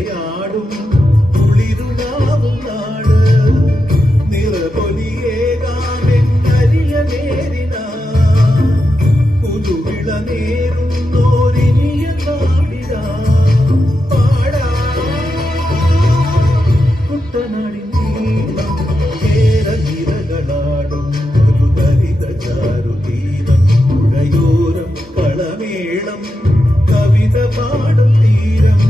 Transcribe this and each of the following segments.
വിളയാടും കുളിരുണാവും നാട് നിറപൊലിയേകാമെന്നരിയ നേരിന പുതുവിള നേരുന്നോരിനിയ നാടിനാ പാടാ കുട്ടനാടിൻ നീളം ഏറനിരകളാടും ഒരു ഹരിത ചാരുതീരം പുഴയോരം കളമേളം കവിത പാടും തീരം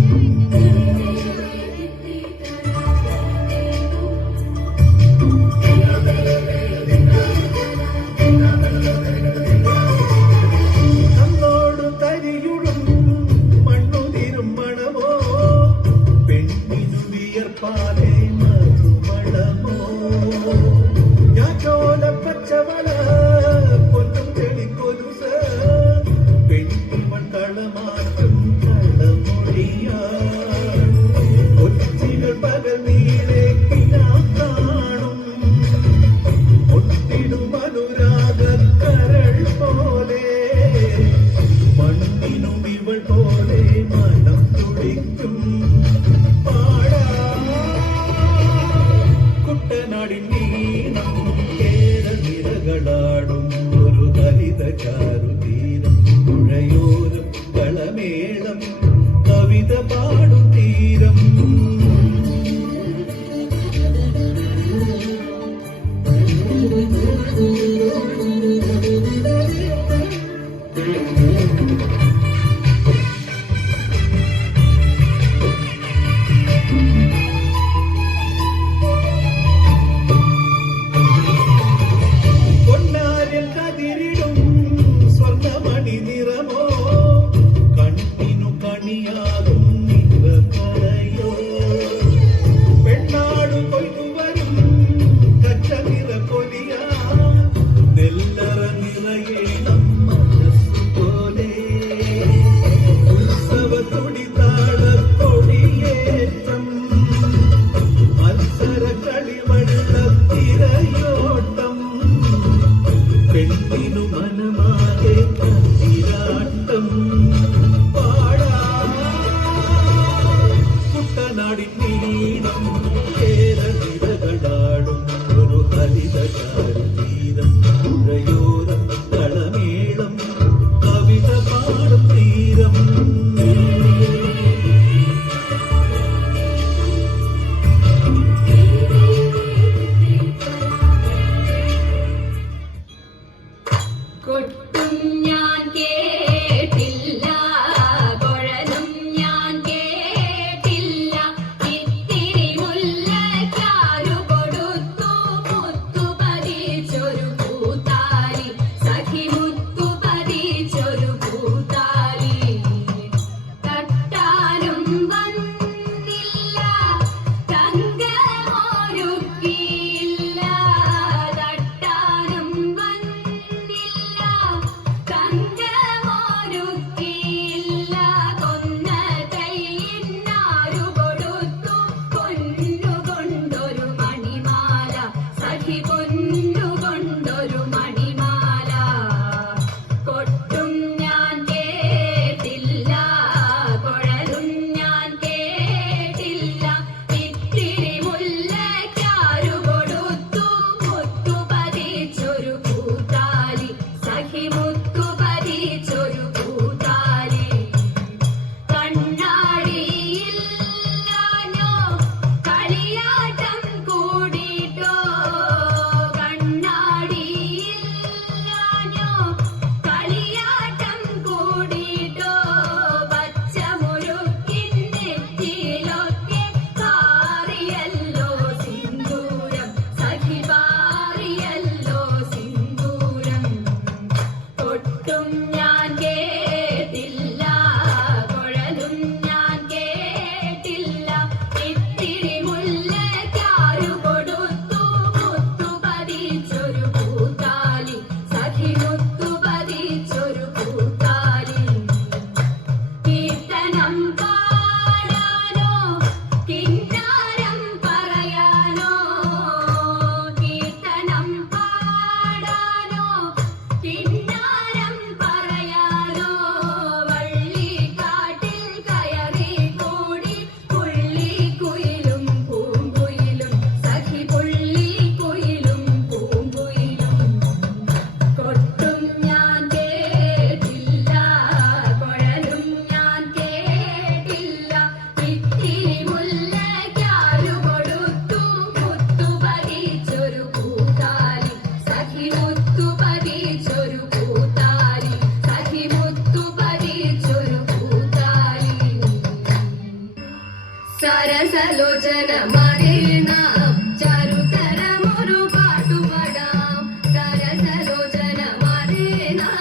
സരസലോചന മാരേ നാം ചാരുതരമൊരു പാട്ടുപാടാം. സരസലോചന മാരേ നാം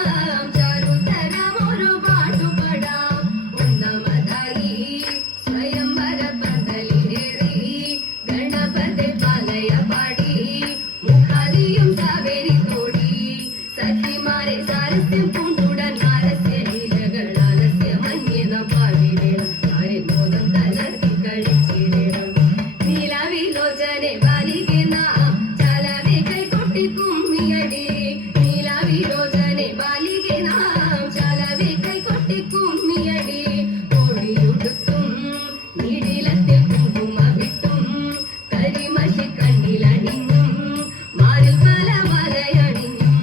ചാരുതരമൊരു പാട്ടുപാടാം. ഒന്നാമതായി സ്വയംവര പന്തലിലേറി ഗണപതി പാലയ പാടി മുഖാരിയും സാവേരി തോടി സഖിമാരെ സാരസ്യം പൂണ്ടുടൻ ആലസ്യ ലീലകൾ ആലസ്യ മന്യന പാടിടേണം ആരെമോദം തലർത്തി കളിച്ചിടേണം. നീലാവിലോചനെ ബാലികെ നാം ചാലവേ കൈകൊട്ടി കുമ്മിയടി. നീലാവിലോചനെ ബാലികെ നാം ചാലവേ കൈകൊട്ടി കുമ്മിയടി. കോടിയുടുത്തും നീടിലത്തിൽ കുങ്കുമ വിട്ടും കരിമഷി കണ്ണിലണിഞ്ഞും മാറിൽ പല വലയണിഞ്ഞും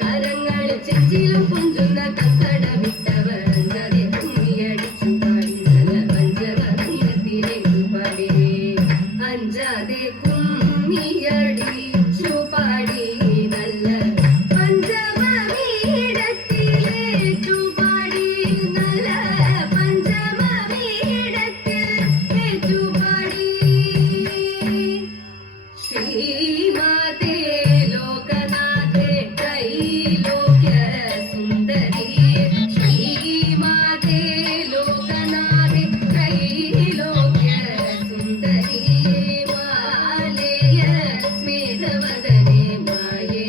കരങ്ങളിൽ ചെഞ്ചിലും പുഞ്ചുന്ന കക്കട വിട്ടവർ അഞ്ചാതെ കുമ്മിയടിച്ചു പാടി നല്ല പഞ്ചവീരത്തിലേക്ക് പാടി. അഞ്ചാതെ കുമ്മിയടിച്ചു പാടി നല്ല പഞ്ചമവീരത്തിലേക്കു പാടി. നല്ല പഞ്ചമവീരത്തിലേക്കു പാടി. ശ്രീമാതേ ലോകനാഥേ ത്രൈലോക്യ സുന്ദരി. ശ്രീമാതേ ലോകനാഥേ ത്രൈലോക്യ സുന്ദരി. മാലേയ സ്മിതവദനേ മായേ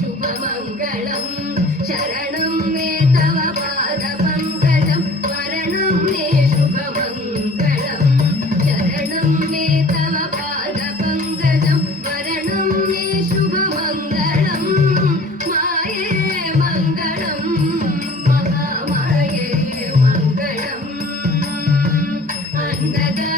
ശുഭമംഗളം. ശരണം മേ തവ പാദപങ്കജം വരണം മേ ശുഭമംഗളം. ശരണം മേ തവ പാദപങ്കജം വരണം മേ ശുഭമംഗളം. മായേ മംഗളം മഹാമായേ മംഗളം. അന്നദാ